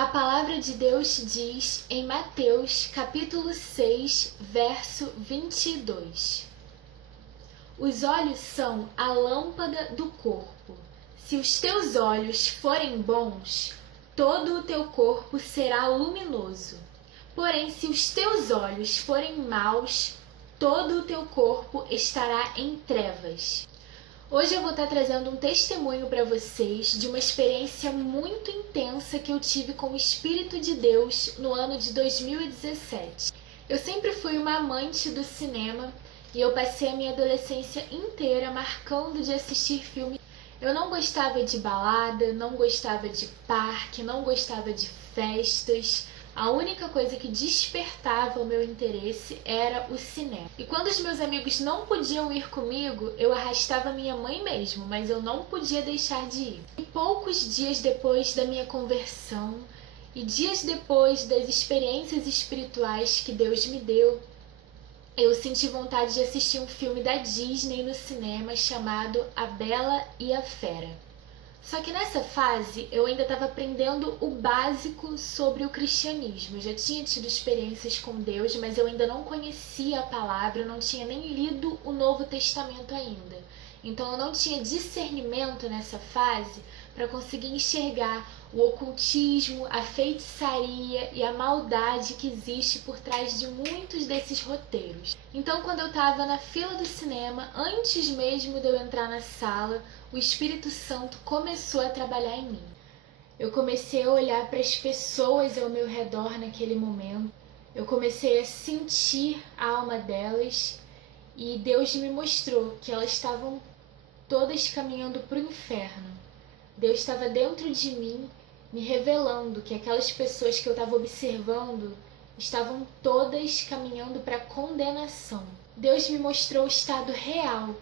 A palavra de Deus diz em Mateus, capítulo 6, verso 22. Os olhos são a lâmpada do corpo. Se os teus olhos forem bons, todo o teu corpo será luminoso. Porém, se os teus olhos forem maus, todo o teu corpo estará em trevas. Hoje eu vou estar trazendo um testemunho para vocês de uma experiência muito intensa que eu tive com o Espírito de Deus no ano de 2017. Eu sempre fui uma amante do cinema e eu passei a minha adolescência inteira marcando de assistir filmes. Eu não gostava de balada, não gostava de parque, não gostava de festas. A única coisa que despertava o meu interesse era o cinema. E quando os meus amigos não podiam ir comigo, eu arrastava minha mãe mesmo, mas eu não podia deixar de ir. E poucos dias depois da minha conversão, e dias depois das experiências espirituais que Deus me deu, eu senti vontade de assistir um filme da Disney no cinema chamado A Bela e a Fera. Só que nessa fase eu ainda estava aprendendo o básico sobre o cristianismo. Eu já tinha tido experiências com Deus, mas eu ainda não conhecia a palavra, eu não tinha nem lido o Novo Testamento ainda. Então eu não tinha discernimento nessa fase para conseguir enxergar o ocultismo, a feitiçaria e a maldade que existe por trás de muitos desses roteiros. Então, quando eu estava na fila do cinema, antes mesmo de eu entrar na sala, o Espírito Santo começou a trabalhar em mim. Eu comecei a olhar para as pessoas ao meu redor naquele momento. Eu comecei a sentir a alma delas e Deus me mostrou que elas estavam todas caminhando para o inferno. Deus estava dentro de mim, me revelando que aquelas pessoas que eu estava observando estavam todas caminhando para a condenação. Deus me mostrou o estado real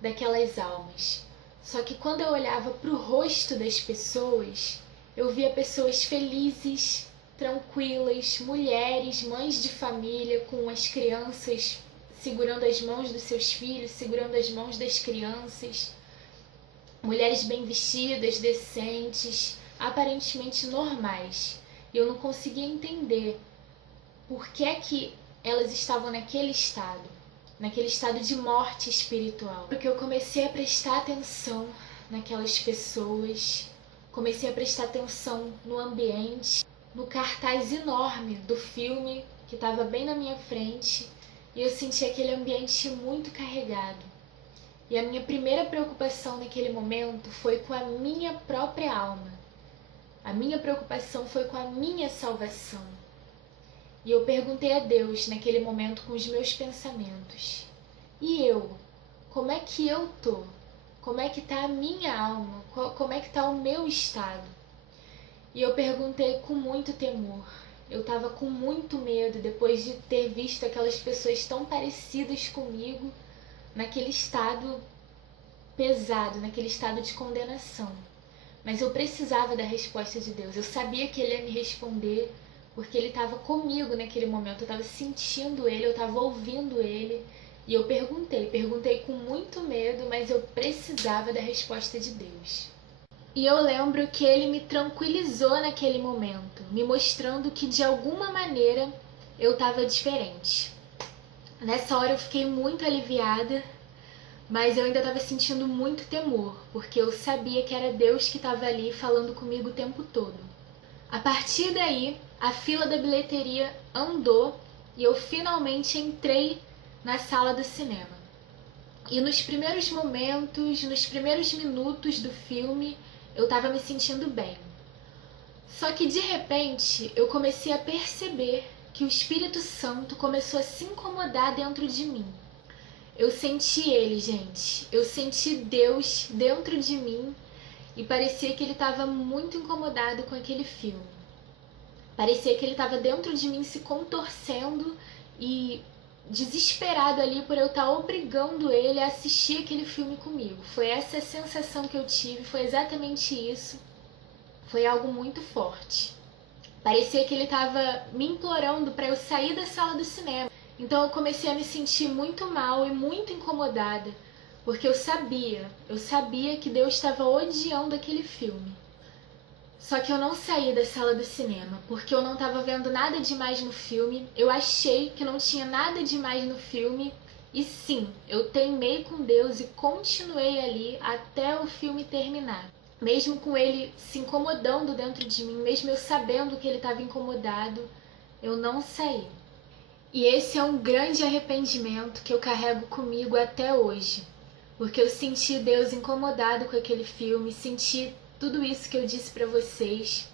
daquelas almas. Só que quando eu olhava para o rosto das pessoas, eu via pessoas felizes, tranquilas, mulheres, mães de família, com as crianças segurando as mãos dos seus filhos, segurando as mãos das crianças, mulheres bem vestidas, decentes, aparentemente normais. E eu não conseguia entender por que elas estavam naquele estado de morte espiritual. Porque eu comecei a prestar atenção naquelas pessoas, comecei a prestar atenção no ambiente, no cartaz enorme do filme que estava bem na minha frente, e eu senti aquele ambiente muito carregado. E a minha primeira preocupação naquele momento foi com a minha própria alma. A minha preocupação foi com a minha salvação. E eu perguntei a Deus naquele momento com os meus pensamentos: e eu? Como é que eu tô? Como é que tá a minha alma? Como é que tá o meu estado? E eu perguntei com muito temor. Eu estava com muito medo depois de ter visto aquelas pessoas tão parecidas comigo naquele estado pesado, naquele estado de condenação. Mas eu precisava da resposta de Deus. Eu sabia que Ele ia me responder, porque Ele estava comigo naquele momento. Eu estava sentindo Ele, eu estava ouvindo Ele. E eu perguntei com muito medo, mas eu precisava da resposta de Deus. E eu lembro que Ele me tranquilizou naquele momento, me mostrando que de alguma maneira eu estava diferente. Nessa hora eu fiquei muito aliviada, mas eu ainda estava sentindo muito temor, porque eu sabia que era Deus que estava ali falando comigo o tempo todo. A partir daí, a fila da bilheteria andou e eu finalmente entrei na sala do cinema. E nos primeiros momentos, nos primeiros minutos do filme, eu estava me sentindo bem. Só que de repente eu comecei a perceber que o Espírito Santo começou a se incomodar dentro de mim. Eu senti Ele, gente. Eu senti Deus dentro de mim e parecia que Ele estava muito incomodado com aquele filme. Parecia que Ele estava dentro de mim se contorcendo e desesperado ali por eu estar obrigando Ele a assistir aquele filme comigo. Foi essa a sensação que eu tive, foi exatamente isso. Foi algo muito forte. Parecia que Ele estava me implorando para eu sair da sala do cinema. Então eu comecei a me sentir muito mal e muito incomodada, porque eu sabia que Deus estava odiando aquele filme. Só que eu não saí da sala do cinema, porque eu não estava vendo nada demais no filme. Eu achei que não tinha nada demais no filme. E sim, eu teimei com Deus e continuei ali até o filme terminar. Mesmo com ele se incomodando dentro de mim, mesmo eu sabendo que ele estava incomodado, eu não saí. E esse é um grande arrependimento que eu carrego comigo até hoje. Porque eu senti Deus incomodado com aquele filme, senti tudo isso que eu disse para vocês.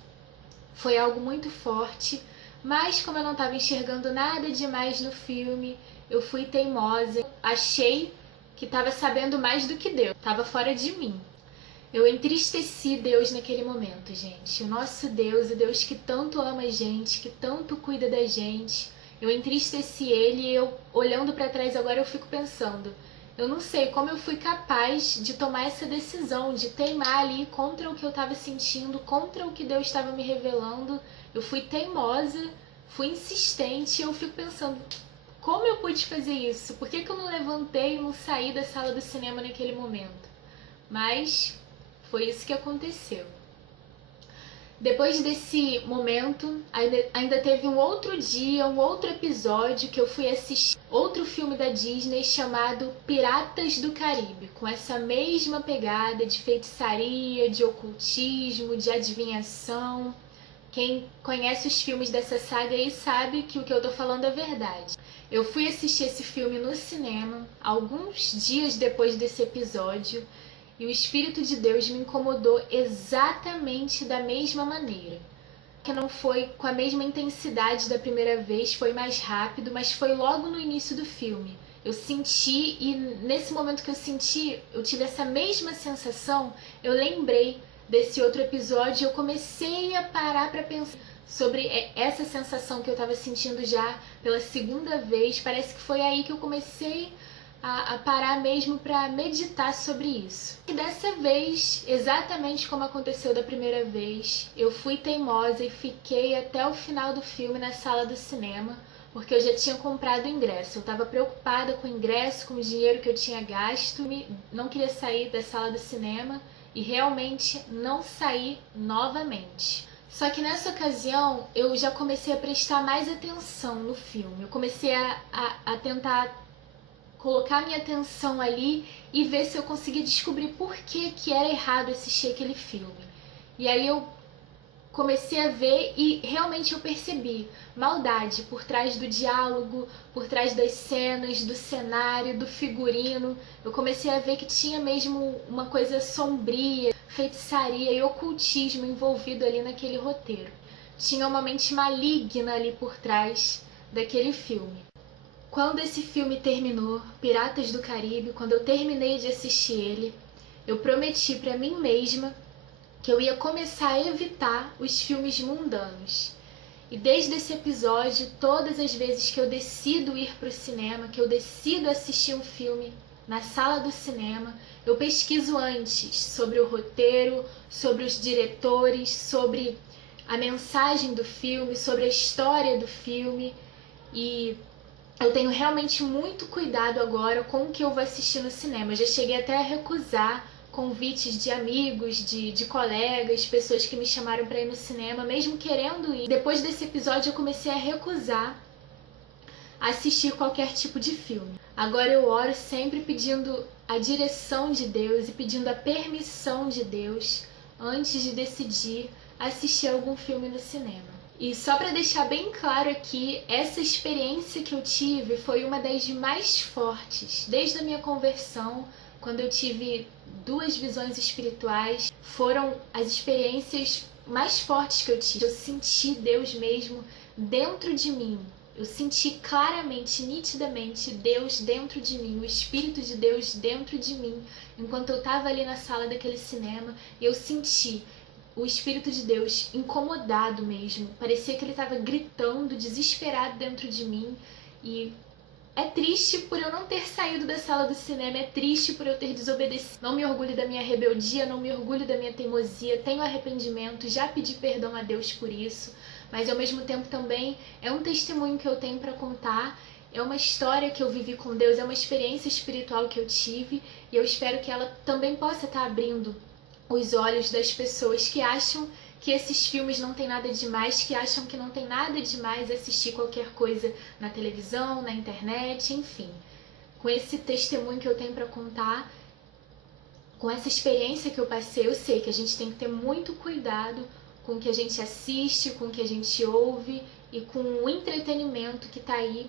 Foi algo muito forte, mas como eu não estava enxergando nada demais no filme, eu fui teimosa. Achei que estava sabendo mais do que Deus, estava fora de mim. Eu entristeci Deus naquele momento, gente. O nosso Deus, o Deus que tanto ama a gente, que tanto cuida da gente. Eu entristeci Ele e eu, olhando para trás agora, eu fico pensando, eu não sei como eu fui capaz de tomar essa decisão, de teimar ali contra o que eu estava sentindo, contra o que Deus estava me revelando. Eu fui teimosa, fui insistente e eu fico pensando, como eu pude fazer isso? Por que eu não levantei e não saí da sala do cinema naquele momento? Mas foi isso que aconteceu. Depois desse momento, ainda teve um outro dia, um outro episódio que eu fui assistir outro filme da Disney chamado Piratas do Caribe, com essa mesma pegada de feitiçaria, de ocultismo, de adivinhação. Quem conhece os filmes dessa saga aí sabe que o que eu tô falando é verdade. Eu fui assistir esse filme no cinema alguns dias depois desse episódio e o Espírito de Deus me incomodou exatamente da mesma maneira. Que não foi com a mesma intensidade da primeira vez, foi mais rápido, mas foi logo no início do filme. Eu senti, e nesse momento que eu senti, eu tive essa mesma sensação, eu lembrei desse outro episódio e eu comecei a parar para pensar sobre essa sensação que eu estava sentindo já pela segunda vez. Parece que foi aí que eu comecei a parar mesmo para meditar sobre isso. E dessa vez, exatamente como aconteceu da primeira vez, eu fui teimosa e fiquei até o final do filme na sala do cinema, porque eu já tinha comprado o ingresso. Eu estava preocupada com o ingresso, com o dinheiro que eu tinha gasto, não queria sair da sala do cinema e realmente não saí novamente. Só que nessa ocasião eu já comecei a prestar mais atenção no filme. Eu comecei a tentar colocar minha atenção ali e ver se eu conseguia descobrir por que era errado assistir aquele filme. E aí eu comecei a ver e realmente eu percebi maldade por trás do diálogo, por trás das cenas, do cenário, do figurino. Eu comecei a ver que tinha mesmo uma coisa sombria, feitiçaria e ocultismo envolvido ali naquele roteiro. Tinha uma mente maligna ali por trás daquele filme. Quando esse filme terminou, Piratas do Caribe, quando eu terminei de assistir ele, eu prometi para mim mesma que eu ia começar a evitar os filmes mundanos. E desde esse episódio, todas as vezes que eu decido ir para o cinema, que eu decido assistir um filme na sala do cinema, eu pesquiso antes sobre o roteiro, sobre os diretores, sobre a mensagem do filme, sobre a história do filme. E eu tenho realmente muito cuidado agora com o que eu vou assistir no cinema. Eu já cheguei até a recusar convites de amigos, de colegas, pessoas que me chamaram para ir no cinema, mesmo querendo ir. Depois desse episódio eu comecei a recusar assistir qualquer tipo de filme. Agora eu oro sempre pedindo a direção de Deus e pedindo a permissão de Deus antes de decidir assistir algum filme no cinema. E só para deixar bem claro aqui, essa experiência que eu tive foi uma das mais fortes. Desde a minha conversão, quando eu tive 2 visões espirituais, foram as experiências mais fortes que eu tive. Eu senti Deus mesmo dentro de mim. Eu senti claramente, nitidamente, Deus dentro de mim, o Espírito de Deus dentro de mim. Enquanto eu estava ali na sala daquele cinema, eu senti o Espírito de Deus incomodado mesmo. Parecia que ele estava gritando, desesperado dentro de mim. E é triste por eu não ter saído da sala do cinema, é triste por eu ter desobedecido. Não me orgulho da minha rebeldia, não me orgulho da minha teimosia, tenho arrependimento, já pedi perdão a Deus por isso. Mas ao mesmo tempo também é um testemunho que eu tenho para contar, é uma história que eu vivi com Deus, é uma experiência espiritual que eu tive e eu espero que ela também possa estar abrindo os olhos das pessoas que acham que esses filmes não tem nada demais, que acham que não tem nada demais assistir qualquer coisa na televisão, na internet, enfim. Com esse testemunho que eu tenho para contar, com essa experiência que eu passei, eu sei que a gente tem que ter muito cuidado com o que a gente assiste, com o que a gente ouve e com o entretenimento que está aí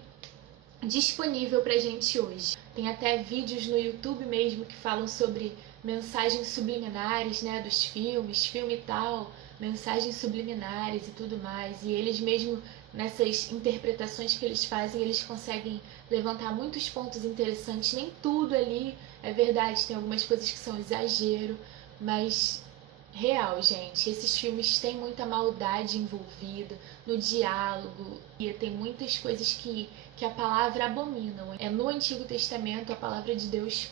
disponível pra gente hoje. Tem até vídeos no YouTube mesmo que falam sobre mensagens subliminares, né, dos filmes, filme tal, mensagens subliminares e tudo mais. E eles mesmo, nessas interpretações que eles fazem, eles conseguem levantar muitos pontos interessantes. Nem tudo ali é verdade, tem algumas coisas que são exagero, mas real, gente. Esses filmes têm muita maldade envolvida no diálogo e tem muitas coisas que a palavra abomina. No Antigo Testamento, a palavra de Deus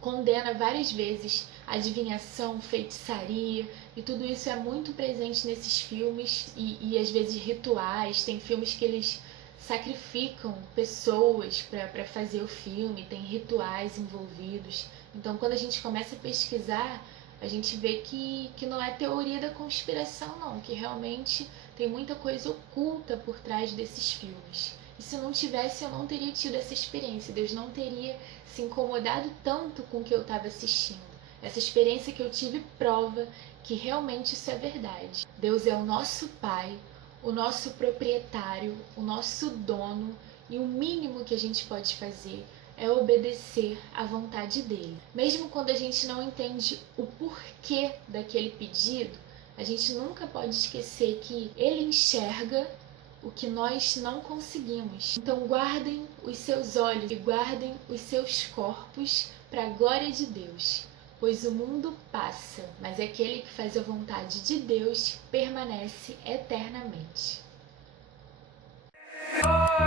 condena várias vezes adivinhação, feitiçaria, e tudo isso é muito presente nesses filmes e às vezes rituais. Tem filmes que eles sacrificam pessoas para fazer o filme, tem rituais envolvidos. Então, quando a gente começa a pesquisar, a gente vê que não é teoria da conspiração, não, que realmente tem muita coisa oculta por trás desses filmes. E se não tivesse, eu não teria tido essa experiência. Deus não teria se incomodado tanto com o que eu estava assistindo. Essa experiência que eu tive prova que realmente isso é verdade. Deus é o nosso Pai, o nosso proprietário, o nosso dono, e o mínimo que a gente pode fazer é obedecer à vontade dele. Mesmo quando a gente não entende o porquê daquele pedido, a gente nunca pode esquecer que ele enxerga o que nós não conseguimos. Então guardem os seus olhos e guardem os seus corpos para a glória de Deus. Pois o mundo passa, mas aquele que faz a vontade de Deus permanece eternamente. Oh,